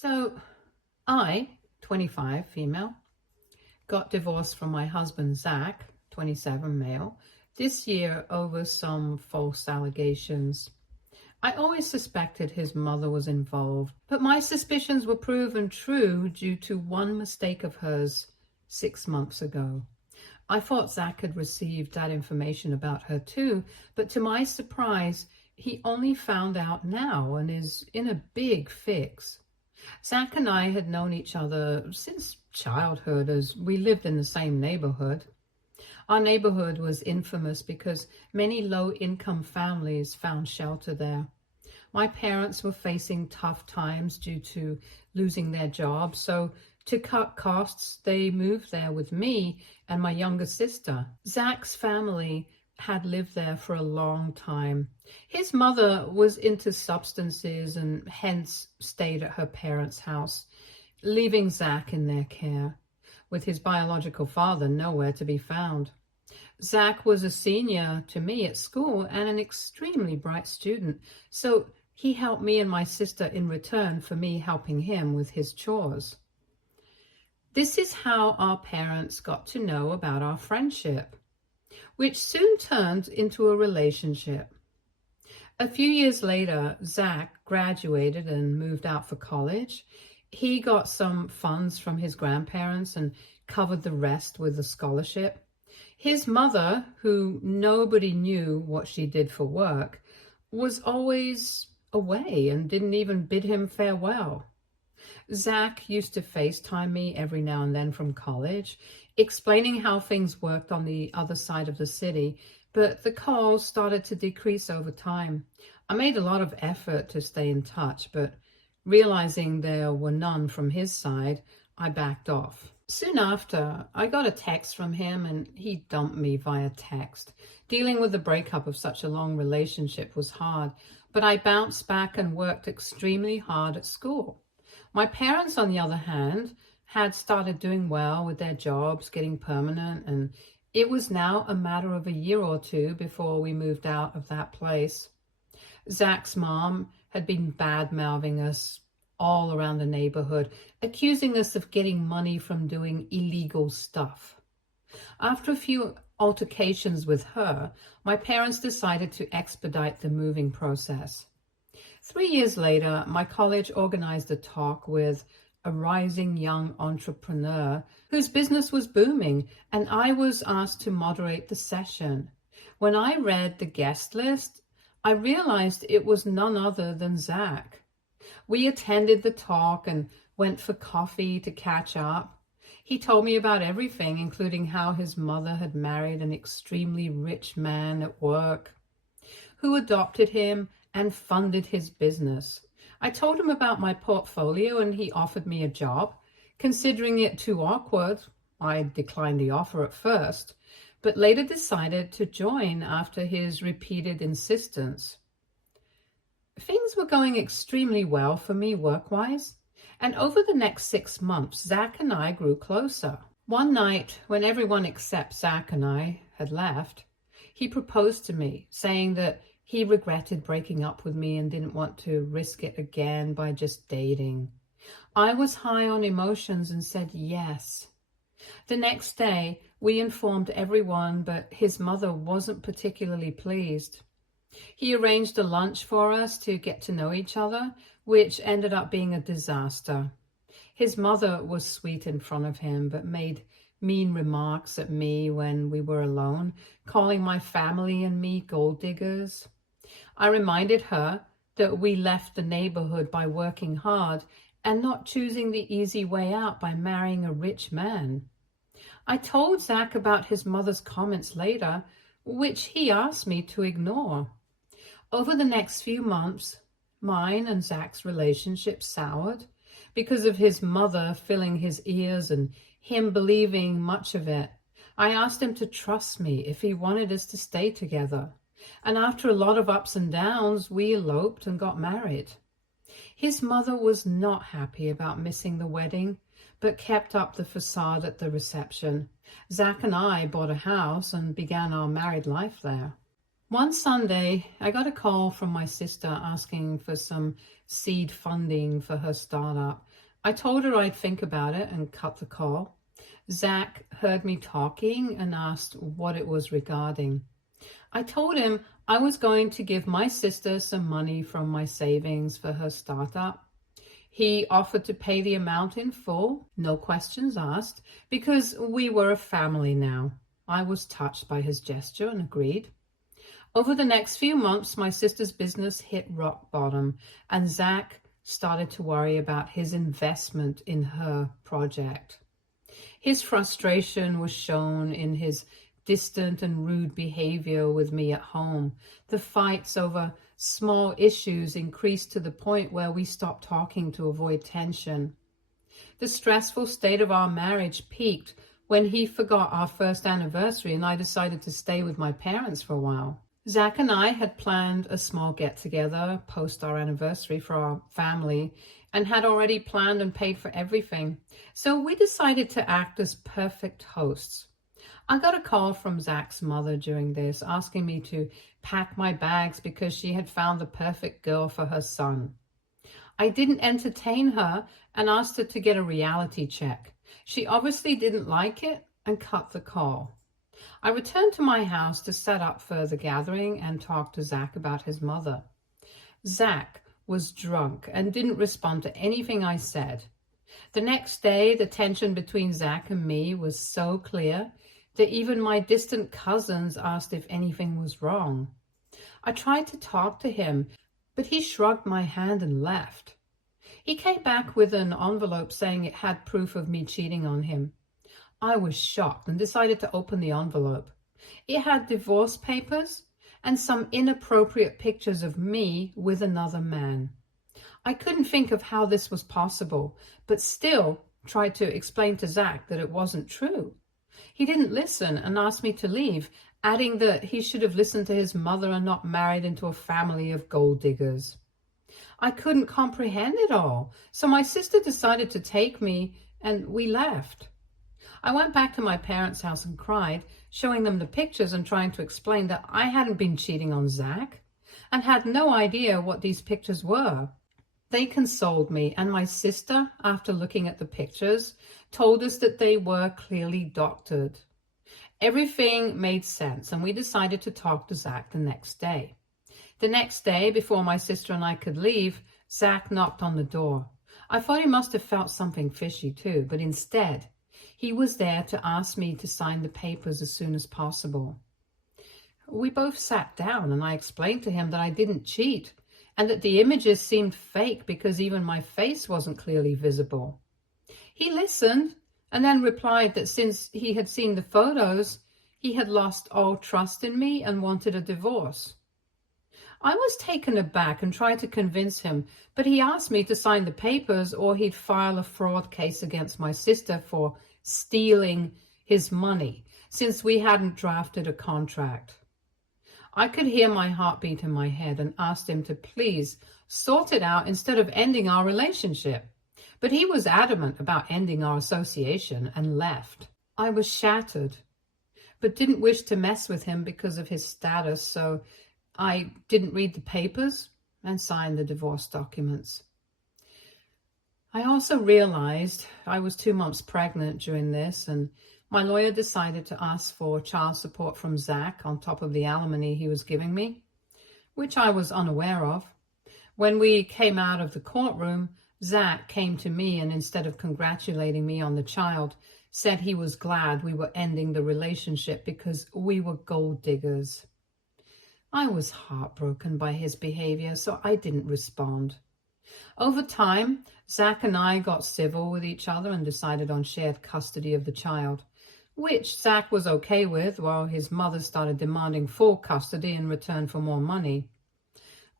So I, 25, female, got divorced from my husband, Zach, 27, male, this year over some false allegations. I always suspected his mother was involved, but my suspicions were proven true due to one mistake of hers 6 months ago. I thought Zach had received that information about her too, but to my surprise, he only found out now and is in a big fix. Zach and I had known each other since childhood as we lived in the same neighborhood. Our neighborhood was infamous because many low-income families found shelter there. My parents were facing tough times due to losing their jobs, so to cut costs, they moved there with me and my younger sister. Zach's family had lived there for a long time. His mother was into substances and hence stayed at her parents' house, leaving Zach in their care, with his biological father nowhere to be found. Zach was a senior to me at school and an extremely bright student, so he helped me and my sister in return for me helping him with his chores. This is how our parents got to know about our friendship, which soon turned into a relationship. A few years later, Zach graduated and moved out for college. He got some funds from his grandparents and covered the rest with a scholarship. His mother, who nobody knew what she did for work, was always away and didn't even bid him farewell. Zach used to FaceTime me every now and then from college, explaining how things worked on the other side of the city, but the calls started to decrease over time. I made a lot of effort to stay in touch, but realizing there were none from his side, I backed off. Soon after, I got a text from him and he dumped me via text. Dealing with the breakup of such a long relationship was hard, but I bounced back and worked extremely hard at school. My parents, on the other hand, had started doing well with their jobs, getting permanent, and it was now a matter of a year or two before we moved out of that place. Zach's mom had been bad-mouthing us all around the neighborhood, accusing us of getting money from doing illegal stuff. After a few altercations with her, my parents decided to expedite the moving process. 3 years later, my college organized a talk with a rising young entrepreneur whose business was booming, and I was asked to moderate the session. When I read the guest list, I realized it was none other than Zach. We attended the talk and went for coffee to catch up. He told me about everything, including how his mother had married an extremely rich man at work who adopted him and funded his business. I told him about my portfolio and he offered me a job. Considering it too awkward, I declined the offer at first, but later decided to join after his repeated insistence. Things were going extremely well for me work-wise, and over the next 6 months, Zach and I grew closer. One night, when everyone except Zach and I had left, he proposed to me, saying that he regretted breaking up with me and didn't want to risk it again by just dating. I was high on emotions and said yes. The next day, we informed everyone, but his mother wasn't particularly pleased. He arranged a lunch for us to get to know each other, which ended up being a disaster. His mother was sweet in front of him, but made mean remarks at me when we were alone, calling my family and me gold diggers. I reminded her that we left the neighborhood by working hard and not choosing the easy way out by marrying a rich man. I told Zach about his mother's comments later, which he asked me to ignore. Over the next few months, mine and Zach's relationship soured because of his mother filling his ears and him believing much of it. I asked him to trust me if he wanted us to stay together. And after a lot of ups and downs, we eloped and got married. His mother was not happy about missing the wedding, but kept up the facade at the reception. Zach and I bought a house and began our married life there. One Sunday, I got a call from my sister asking for some seed funding for her startup. I told her I'd think about it and cut the call. Zach heard me talking and asked what it was regarding. I told him I was going to give my sister some money from my savings for her startup. He offered to pay the amount in full, no questions asked, because we were a family now. I was touched by his gesture and agreed. Over the next few months, my sister's business hit rock bottom, and Zach started to worry about his investment in her project. His frustration was shown in his distant and rude behavior with me at home. The fights over small issues increased to the point where we stopped talking to avoid tension. The stressful state of our marriage peaked when he forgot our first anniversary and I decided to stay with my parents for a while. Zach and I had planned a small get-together post our anniversary for our family and had already planned and paid for everything. So we decided to act as perfect hosts. I got a call from Zach's mother during this, asking me to pack my bags because she had found the perfect girl for her son. I didn't entertain her and asked her to get a reality check. She obviously didn't like it and cut the call. I returned to my house to set up for the gathering and talk to Zach about his mother. Zach was drunk and didn't respond to anything I said. The next day, the tension between Zach and me was so clear that even my distant cousins asked if anything was wrong. I tried to talk to him, but he shrugged my hand and left. He came back with an envelope saying it had proof of me cheating on him. I was shocked and decided to open the envelope. It had divorce papers and some inappropriate pictures of me with another man. I couldn't think of how this was possible, but still tried to explain to Zach that it wasn't true. He didn't listen and asked me to leave, adding that he should have listened to his mother and not married into a family of gold diggers. I couldn't comprehend it all, so my sister decided to take me and we left. I went back to my parents' house and cried, showing them the pictures and trying to explain that I hadn't been cheating on Zach and had no idea what these pictures were. They consoled me, and my sister, after looking at the pictures, told us that they were clearly doctored. Everything made sense, and we decided to talk to Zach the next day. The next day, before my sister and I could leave, Zach knocked on the door. I thought he must have felt something fishy too, but instead, he was there to ask me to sign the papers as soon as possible. We both sat down and I explained to him that I didn't cheat and that the images seemed fake because even my face wasn't clearly visible. He listened and then replied that since he had seen the photos, he had lost all trust in me and wanted a divorce. I was taken aback and tried to convince him, but he asked me to sign the papers or he'd file a fraud case against my sister for stealing his money, since we hadn't drafted a contract. I could hear my heartbeat in my head and asked him to please sort it out instead of ending our relationship. But he was adamant about ending our association and left. I was shattered, but didn't wish to mess with him because of his status, so I didn't read the papers and sign the divorce documents. I also realized I was 2 months pregnant during this, and my lawyer decided to ask for child support from Zach on top of the alimony he was giving me, which I was unaware of. When we came out of the courtroom, Zach came to me and instead of congratulating me on the child, said he was glad we were ending the relationship because we were gold diggers. I was heartbroken by his behavior, so I didn't respond. Over time, Zach and I got civil with each other and decided on shared custody of the child, which Zach was okay with, while his mother started demanding full custody in return for more money.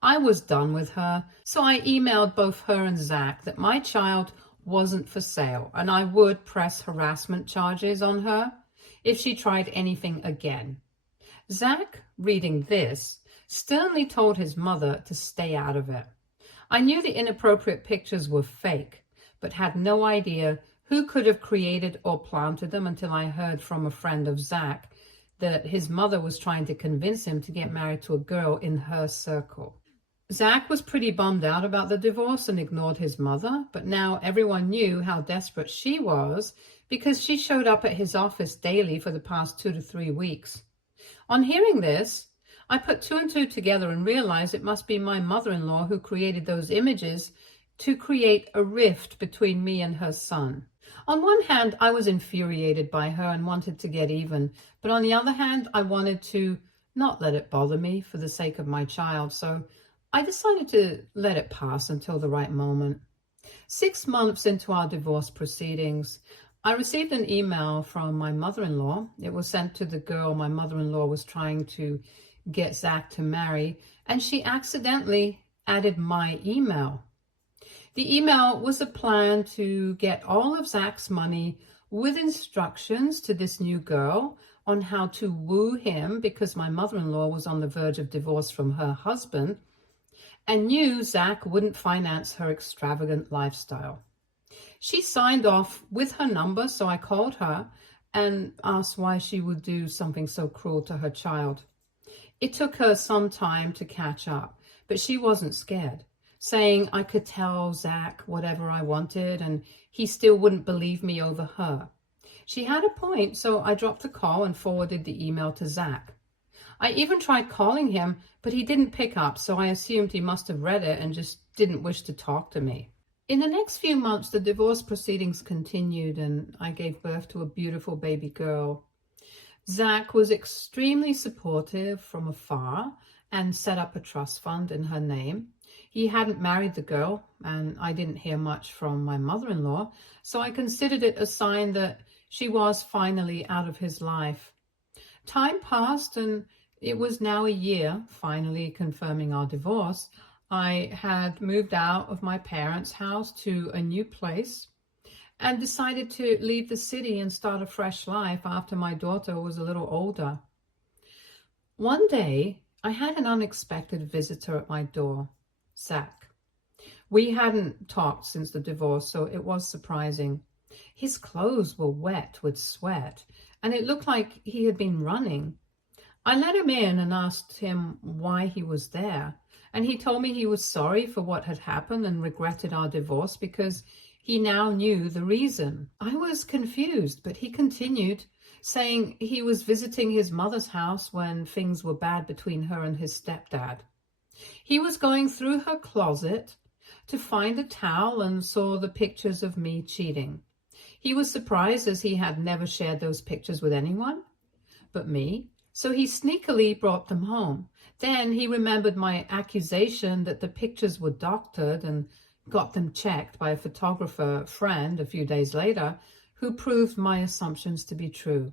I was done with her, so I emailed both her and Zach that my child wasn't for sale and I would press harassment charges on her if she tried anything again. Zach, reading this, sternly told his mother to stay out of it. I knew the inappropriate pictures were fake, but had no idea who could have created or planted them until I heard from a friend of Zach that his mother was trying to convince him to get married to a girl in her circle. Zach was pretty bummed out about the divorce and ignored his mother, but now everyone knew how desperate she was because she showed up at his office daily for the past 2 to 3 weeks. On hearing this, I put 2 and 2 together and realized it must be my mother-in-law who created those images to create a rift between me and her son. On one hand, I was infuriated by her and wanted to get even, but on the other hand, I wanted to not let it bother me for the sake of my child, so I decided to let it pass until the right moment. 6 months into our divorce proceedings, I received an email from my mother-in-law. It was sent to the girl my mother-in-law was trying to get Zach to marry, and she accidentally added my email. The email was a plan to get all of Zach's money with instructions to this new girl on how to woo him because my mother-in-law was on the verge of divorce from her husband and knew Zach wouldn't finance her extravagant lifestyle. She signed off with her number, so I called her and asked why she would do something so cruel to her child. It took her some time to catch up, but she wasn't scared, saying I could tell Zach whatever I wanted and he still wouldn't believe me over her. She had a point, so I dropped the call and forwarded the email to Zach. I even tried calling him, but he didn't pick up, so I assumed he must have read it and just didn't wish to talk to me. In the next few months, the divorce proceedings continued and I gave birth to a beautiful baby girl. Zach was extremely supportive from afar and set up a trust fund in her name. He hadn't married the girl and I didn't hear much from my mother-in-law, so I considered it a sign that she was finally out of his life. Time passed and it was now a year, finally confirming our divorce. I had moved out of my parents' house to a new place and decided to leave the city and start a fresh life after my daughter was a little older. One day, I had an unexpected visitor at my door, Zach. We hadn't talked since the divorce, so it was surprising. His clothes were wet with sweat, and it looked like he had been running. I let him in and asked him why he was there, and he told me he was sorry for what had happened and regretted our divorce because he now knew the reason. I was confused, but he continued, saying he was visiting his mother's house when things were bad between her and his stepdad. He was going through her closet to find a towel and saw the pictures of me cheating. He was surprised as he had never shared those pictures with anyone but me, so he sneakily brought them home. Then he remembered my accusation that the pictures were doctored and got them checked by a photographer friend a few days later who proved my assumptions to be true.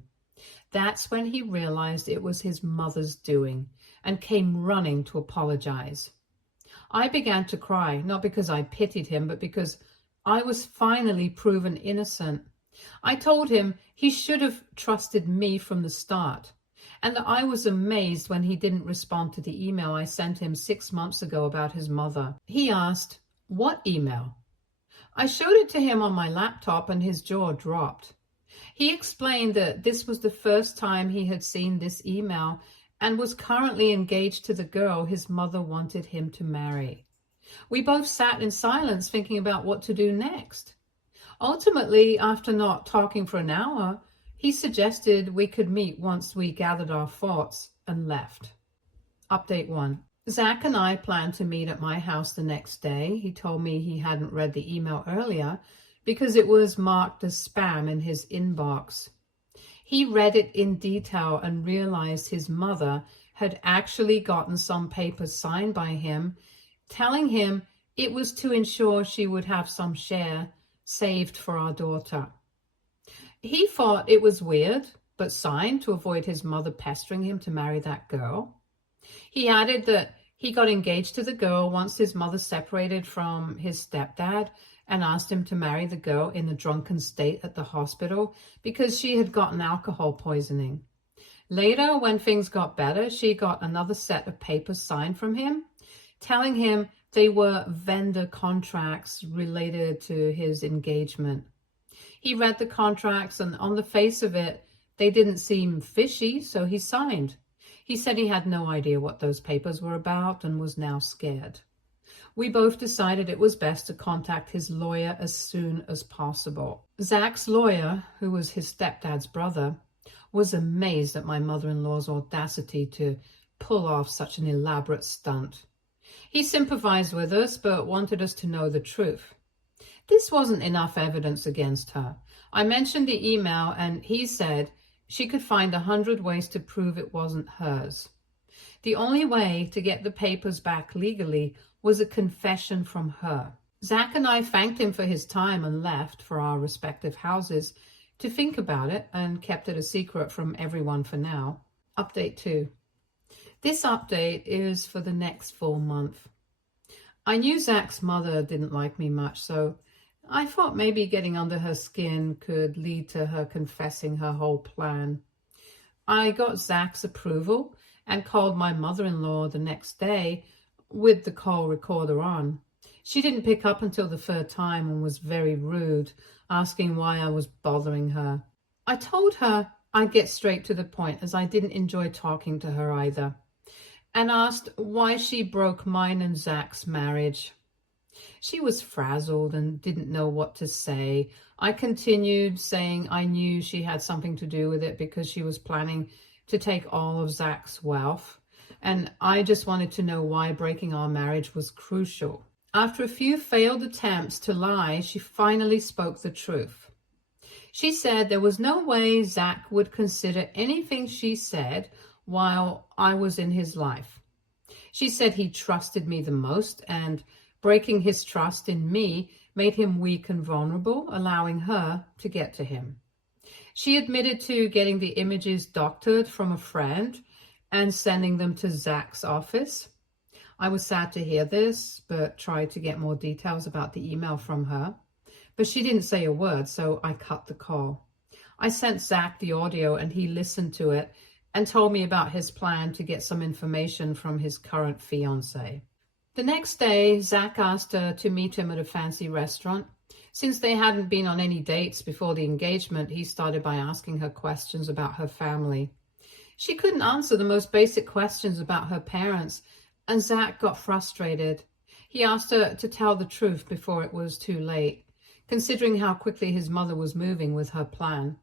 That's when he realized it was his mother's doing and came running to apologize. I began to cry, not because I pitied him, but because I was finally proven innocent. I told him he should have trusted me from the start, and that I was amazed when he didn't respond to the email I sent him 6 months ago about his mother. He asked, "What email?" I showed it to him on my laptop and his jaw dropped. He explained that this was the first time he had seen this email and was currently engaged to the girl his mother wanted him to marry. We both sat in silence thinking about what to do next. Ultimately, after not talking for an hour, he suggested we could meet once we gathered our thoughts and left. Update 1. Zach and I planned to meet at my house the next day. He told me he hadn't read the email earlier because it was marked as spam in his inbox. He read it in detail and realized his mother had actually gotten some papers signed by him, telling him it was to ensure she would have some share saved for our daughter. He thought it was weird, but signed to avoid his mother pestering him to marry that girl. He added that he got engaged to the girl once his mother separated from his stepdad and asked him to marry the girl in a drunken state at the hospital because she had gotten alcohol poisoning. Later, when things got better, she got another set of papers signed from him, telling him they were vendor contracts related to his engagement. He read the contracts, and on the face of it, They didn't seem fishy, so he signed. He said he had no idea what those papers were about and was now scared. We both decided it was best to contact his lawyer as soon as possible. Zach's lawyer, who was his stepdad's brother, was amazed at my mother-in-law's audacity to pull off such an elaborate stunt. He sympathized with us, but wanted us to know the truth. This wasn't enough evidence against her. I mentioned the email, and he said she could find 100 ways to prove it wasn't hers. The only way to get the papers back legally was a confession from her. Zach and I thanked him for his time and left for our respective houses to think about it and kept it a secret from everyone for now. Update 2. This update is for the next full month. I knew Zach's mother didn't like me much, so I thought maybe getting under her skin could lead to her confessing her whole plan. I got Zach's approval and called my mother-in-law the next day with the call recorder on. She didn't pick up until the third time and was very rude, asking why I was bothering her. I told her I'd get straight to the point, as I didn't enjoy talking to her either, and asked why she broke mine and Zach's marriage. She was frazzled and didn't know what to say. I continued saying I knew she had something to do with it because she was planning to take all of Zach's wealth, and I just wanted to know why breaking our marriage was crucial. After a few failed attempts to lie, she finally spoke the truth. She said there was no way Zach would consider anything she said while I was in his life. She said he trusted me the most, and breaking his trust in me made him weak and vulnerable, allowing her to get to him. She admitted to getting the images doctored from a friend and sending them to Zach's office. I was sad to hear this, but tried to get more details about the email from her. But she didn't say a word, so I cut the call. I sent Zach the audio, and he listened to it and told me about his plan to get some information from his current fiancée. The next day, Zach asked her to meet him at a fancy restaurant. Since they hadn't been on any dates before the engagement, he started by asking her questions about her family. She couldn't answer the most basic questions about her parents, and Zach got frustrated. He asked her to tell the truth before it was too late, considering how quickly his mother was moving with her plan.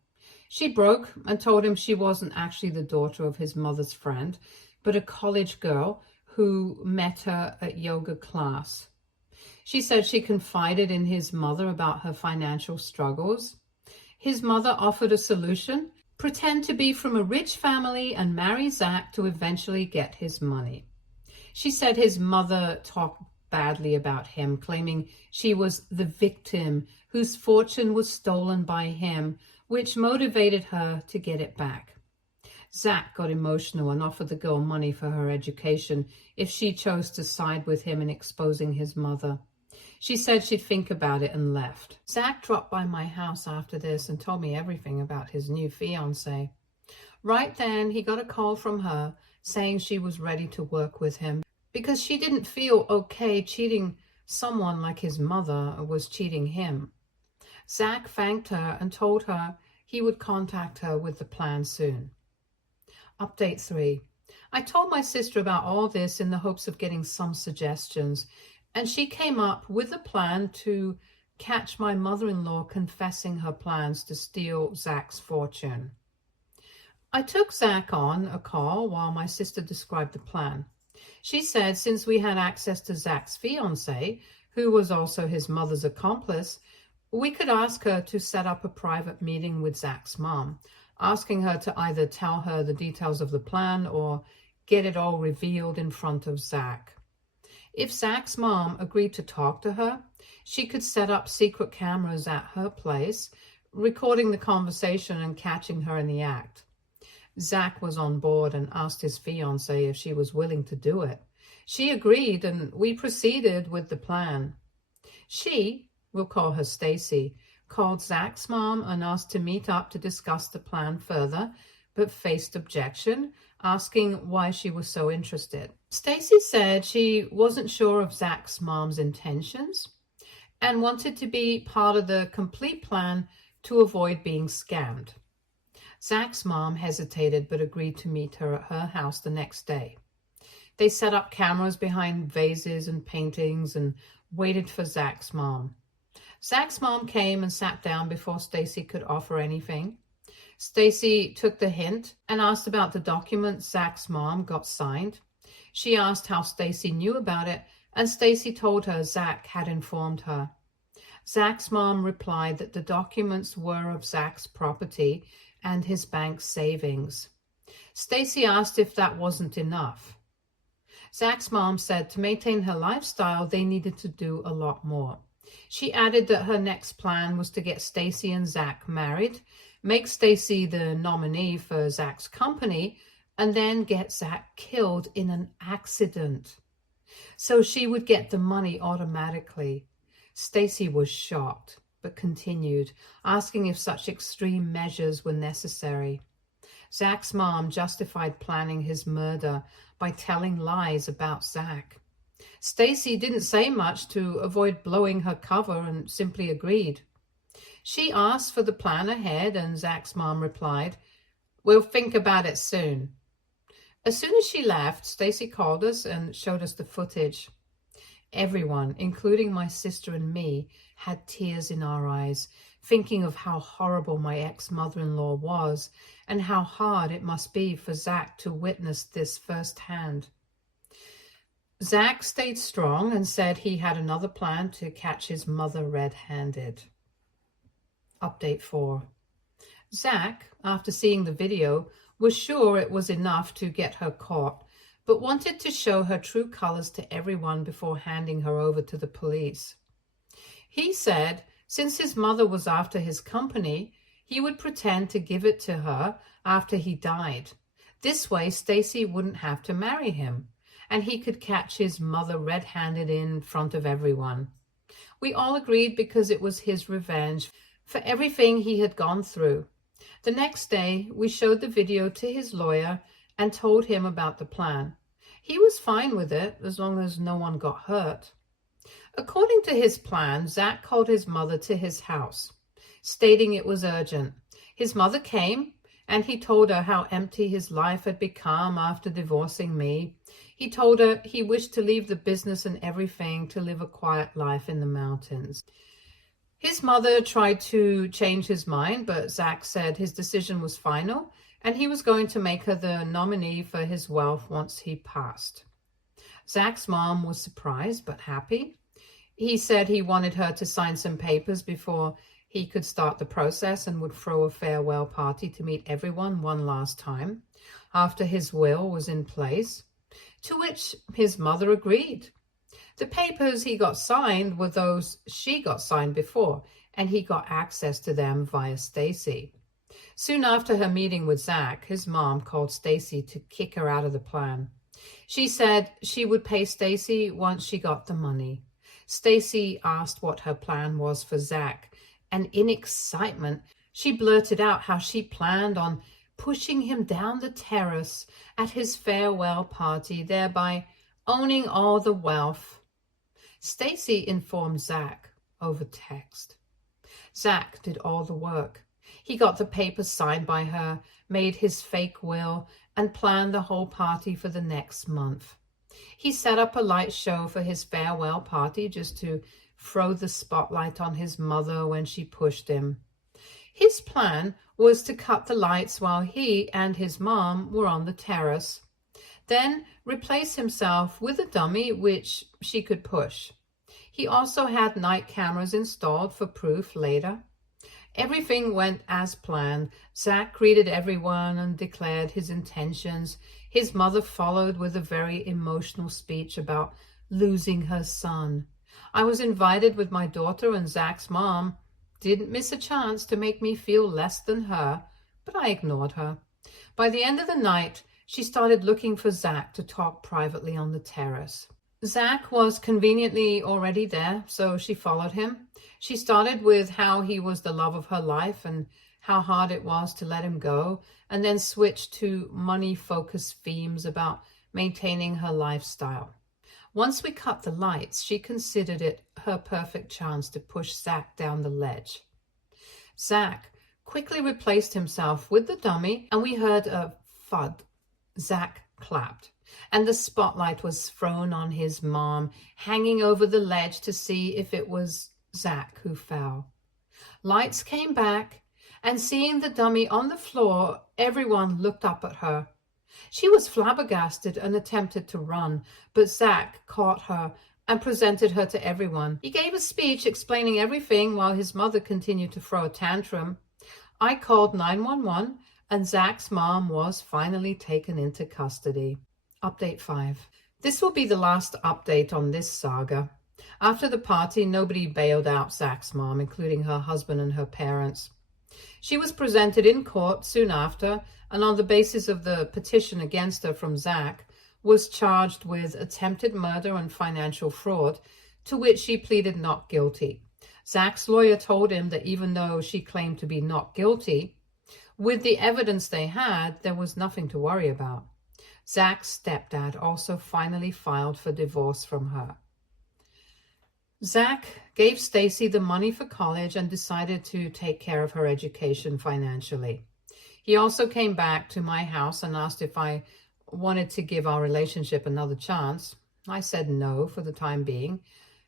She broke and told him she wasn't actually the daughter of his mother's friend, but a college girl who met her at yoga class. She said she confided in his mother about her financial struggles. His mother offered a solution: pretend to be from a rich family and marry Zach to eventually get his money. She said his mother talked badly about him, claiming she was the victim whose fortune was stolen by him, which motivated her to get it back. Zach got emotional and offered the girl money for her education if she chose to side with him in exposing his mother. She said she'd think about it and left. Zach dropped by my house after this and told me everything about his new fiancée. Right then, he got a call from her saying she was ready to work with him because she didn't feel okay cheating someone like his mother was cheating him. Zach thanked her and told her he would contact her with the plan soon. Update 3. I told my sister about all this in the hopes of getting some suggestions, and she came up with a plan to catch my mother-in-law confessing her plans to steal Zach's fortune. I took Zach on a call while my sister described the plan. She said since we had access to Zach's fiancée, who was also his mother's accomplice, we could ask her to set up a private meeting with Zach's mom, asking her to either tell her the details of the plan or get it all revealed in front of Zach. If Zach's mom agreed to talk to her, she could set up secret cameras at her place, recording the conversation and catching her in the act. Zach was on board and asked his fiancée if she was willing to do it. She agreed, and we proceeded with the plan. She, we'll call her Stacy, called Zach's mom and asked to meet up to discuss the plan further, but faced objection, asking why she was so interested. Stacy said she wasn't sure of Zach's mom's intentions and wanted to be part of the complete plan to avoid being scammed. Zach's mom hesitated but agreed to meet her at her house the next day. They set up cameras behind vases and paintings and waited for Zach's mom. Zach's mom came and sat down before Stacy could offer anything. Stacy took the hint and asked about the document Zach's mom got signed. She asked how Stacy knew about it, and Stacy told her Zach had informed her. Zach's mom replied that the documents were of Zach's property and his bank savings. Stacy asked if that wasn't enough. Zach's mom said to maintain her lifestyle, they needed to do a lot more. She added that her next plan was to get Stacy and Zach married, make Stacy the nominee for Zach's company, and then get Zach killed in an accident. So she would get the money automatically. Stacy was shocked, but continued, asking if such extreme measures were necessary. Zach's mom justified planning his murder by telling lies about Zach. Stacy didn't say much to avoid blowing her cover and simply agreed. She asked for the plan ahead, and Zach's mom replied, "We'll think about it soon." As soon as she left, Stacy called us and showed us the footage. Everyone, including my sister and me, had tears in our eyes, thinking of how horrible my ex-mother-in-law was and how hard it must be for Zach to witness this firsthand. Zach stayed strong and said he had another plan to catch his mother red-handed. Update 4. Zach, after seeing the video, was sure it was enough to get her caught, but wanted to show her true colors to everyone before handing her over to the police. He said since his mother was after his company, he would pretend to give it to her after he died. This way, Stacy wouldn't have to marry him, and he could catch his mother red-handed in front of everyone. We all agreed because it was his revenge for everything he had gone through. The next day, we showed the video to his lawyer and told him about the plan. He was fine with it as long as no one got hurt. According to his plan, Zach called his mother to his house, stating it was urgent. His mother came, and he told her how empty his life had become after divorcing me. He told her he wished to leave the business and everything to live a quiet life in the mountains. His mother tried to change his mind, but Zach said his decision was final, and he was going to make her the nominee for his wealth once he passed. Zach's mom was surprised but happy. He said he wanted her to sign some papers before he could start the process and would throw a farewell party to meet everyone one last time after his will was in place, to which his mother agreed. The papers he got signed were those she got signed before, and he got access to them via Stacy. Soon after her meeting with Zach, his mom called Stacy to kick her out of the plan. She said she would pay Stacy once she got the money. Stacy asked what her plan was for Zach, and in excitement, she blurted out how she planned on pushing him down the terrace at his farewell party, thereby owning all the wealth. Stacy informed Zach over text. Zach did all the work. He got the papers signed by her, made his fake will, and planned the whole party for the next month. He set up a light show for his farewell party just to throw the spotlight on his mother when she pushed him. His plan was to cut the lights while he and his mom were on the terrace, then replace himself with a dummy which she could push. He also had night cameras installed for proof later. Everything went as planned. Zach greeted everyone and declared his intentions. His mother followed with a very emotional speech about losing her son. I was invited with my daughter, and Zach's mom didn't miss a chance to make me feel less than her, but I ignored her. By the end of the night, she started looking for Zach to talk privately on the terrace. Zach was conveniently already there, so she followed him. She started with how he was the love of her life and how hard it was to let him go, and then switched to money-focused themes about maintaining her lifestyle. Once we cut the lights, she considered it her perfect chance to push Zach down the ledge. Zach quickly replaced himself with the dummy, and we heard a thud. Zach clapped, and the spotlight was thrown on his mom, hanging over the ledge to see if it was Zach who fell. Lights came back, and seeing the dummy on the floor, everyone looked up at her. She was flabbergasted and attempted to run, but Zach caught her and presented her to everyone. He gave a speech explaining everything while his mother continued to throw a tantrum. I called 911, and Zach's mom was finally taken into custody. Update 5. This will be the last update on this saga. After the party, nobody bailed out Zach's mom, including her husband and her parents. She was presented in court soon after, and on the basis of the petition against her from Zach, was charged with attempted murder and financial fraud, to which she pleaded not guilty. Zach's lawyer told him that even though she claimed to be not guilty, with the evidence they had, there was nothing to worry about. Zach's stepdad also finally filed for divorce from her. Zach gave Stacy the money for college and decided to take care of her education financially. He also came back to my house and asked if I wanted to give our relationship another chance. I said no for the time being,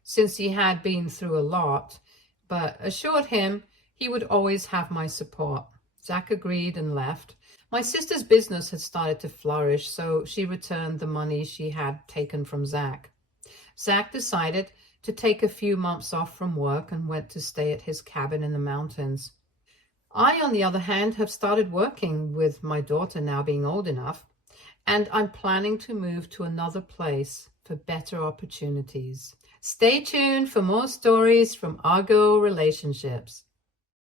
since he had been through a lot, but assured him he would always have my support. Zach agreed and left. My sister's business had started to flourish, so she returned the money she had taken from Zach. Zach decided to take a few months off from work and went to stay at his cabin in the mountains. I, on the other hand, have started working, with my daughter now being old enough, and I'm planning to move to another place for better opportunities. Stay tuned for more stories from Argo Relationships.